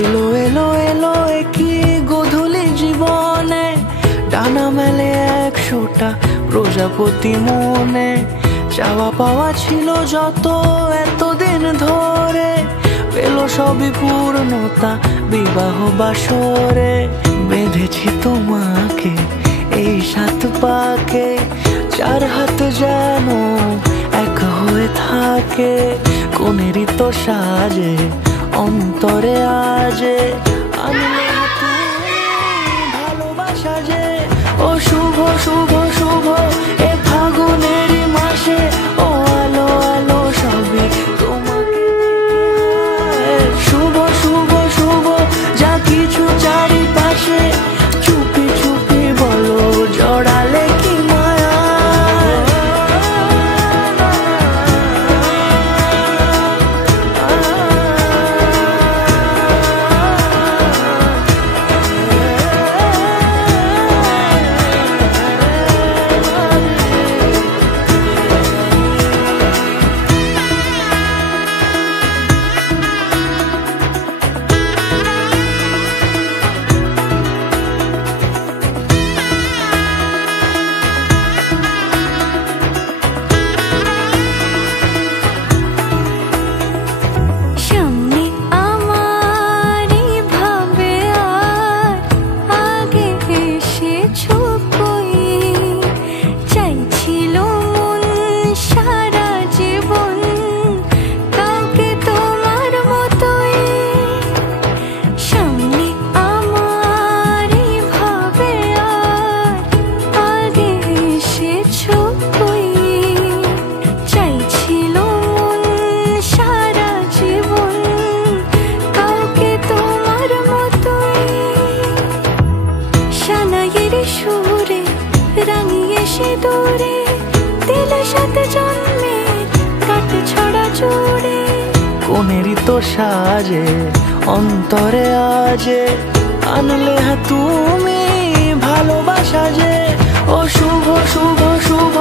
এলো এলো এলো কি গোধূলি জীবনে, ডানা মেলে 100টা প্রজাপতি মনে। চাওয়া পাওয়া ছিল যত এতদিন ধরে, পেল সবই পূর্ণতা বিবাহ বাসরে। বেঁধেছি তোমাকে এই 7 পাকে, 4 হাত যেন এক হয়ে থাকে। কোনেরই তো সাজে অন্তরে আজে, আনলে তুমি ভালোবাসা যে। ও শুভ শুভ শুভ এ ফাগুনেরই মাসে, ও আলো আলো সবই তোমাকে দেখে। শুভ শুভ শুভ যা কিছু চারিপাশে, চুপি চুপি বলো জড়ালে কি মায়া। কোনেরই তো সাজে অন্তরে আজে, আনলে তুমি ভালোবাসা যে। ও শুভ শুভ শুভ